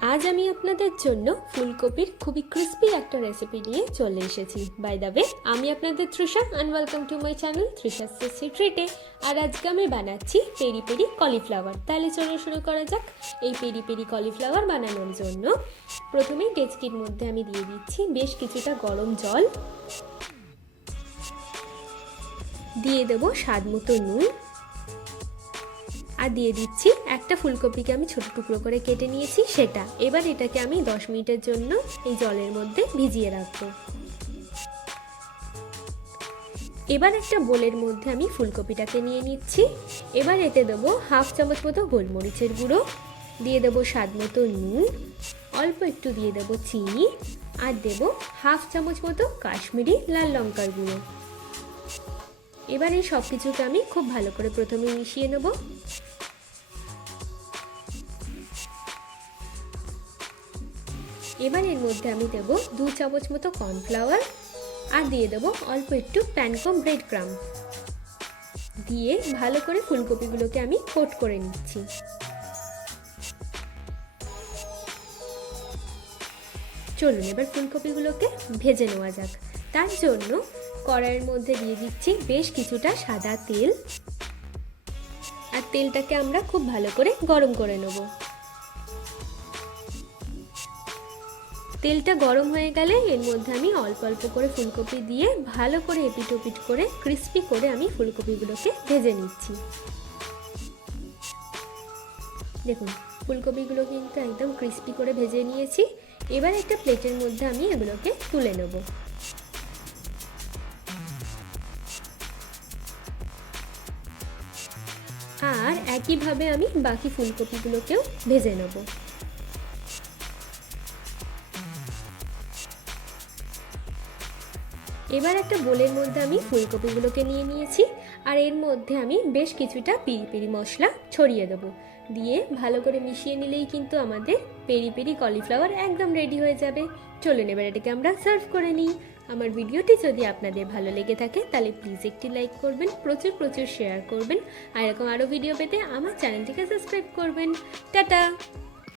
আজ আমি আপনাদের জন্য ফুলকপির খুবই ক্রিস্পি একটা রেসিপি নিয়ে চলে এসেছি। বাই দ্য ওয়ে, আমি আপনাদের Trisha and welcome to my channel Trisha's tasty ট্রিটে। আর আজকে আমি বানাচ্ছি পেরি পেরি কলিফ্লাওয়ার। তাহলে চলুন শুরু করা যাক। এই পেরি পেরি কলিফ্লাওয়ার বানানোর জন্য প্রথমেই ডেচকির মধ্যে আমি দিয়ে দিচ্ছি বেশ কিছুটা গরম জল, দিয়ে দেবো স্বাদ মতো নুন, আর দিয়ে দিচ্ছি একটা ফুলকপিকে আমি ছোট টুকরো করে কেটে নিয়েছি সেটা। এবার এটাকে আমি 10 মিনিটের জন্য এই জলের মধ্যে ভিজিয়ে রাখবো। এবার একটা বোলের মধ্যে আমি ফুলকপিটাকে নিয়ে নিচ্ছি। এবার এতে দেবো হাফ চামচ মতো গোলমরিচের গুঁড়ো, দিয়ে দেবো স্বাদ মতো নুন, অল্প একটু দিয়ে দেবো চিনি, আর দেবো হাফ চামচ মতো কাশ্মীরি লাল লঙ্কার গুঁড়ো। এবার এই সব কিছুকে আমি খুব ভালো করে প্রথমে মিশিয়ে নেব। এবার এর মধ্যে আমি দেব 2 চামচ মতো কর্নফ্লাওয়ার, আর দিয়ে দেবো অল্প একটু প্যানকম ব্রেড ক্রাম্ব, দিয়ে ভালো করে ফুলকপিগুলোকে আমি কোট করে নিচ্ছি। চলুন এবার ফুলকপিগুলোকে ভেজে নেওয়া যাক। তার জন্য কড়াইয়ের মধ্যে দিয়ে দিচ্ছি বেশ কিছুটা সাদা তেল, আর তেলটাকে আমরা খুব ভালো করে গরম করে নেব। তেলটা গরম হয়ে গেলে এর মধ্যে আমি অল্প অল্প করে ফুলকপি দিয়ে ভালো করে এপিট ওপিট করে ক্রিস্পি করে আমি ফুলকপিগুলোকে ভেজে নিচ্ছি। দেখুন ফুলকপিগুলো কিন্তু একদম ক্রিস্পি করে ভেজে নিয়েছি। এবার একটা প্লেটের মধ্যে আমি এগুলোকে তুলে নেব। আর একইভাবে আমি বাকি ফুলকপিগুলোকেও ভেজে নেব। এবার একটা বোলের মধ্যে আমি ফুলকপিগুলোকে নিয়ে নিয়েছি, আর এর মধ্যে আমি বেশ কিছুটা পেরি পেরি মশলা ছড়িয়ে দেবো। দিয়ে ভালো করে মিশিয়ে নিলেই কিন্তু আমাদের পেরি পেরি কলিফ্লাওয়ার একদম রেডি হয়ে যাবে। চলুন এবার এটাকে আমরা সার্ভ করে নিই। আমার ভিডিওটি যদি আপনাদের ভালো লেগে থাকে তাহলে প্লিজ একটি লাইক করবেন, প্রচুর প্রচুর শেয়ার করবেন, আর এরকম আরও ভিডিও পেতে আমার চ্যানেলটিকে সাবস্ক্রাইব করবেন। টাটা।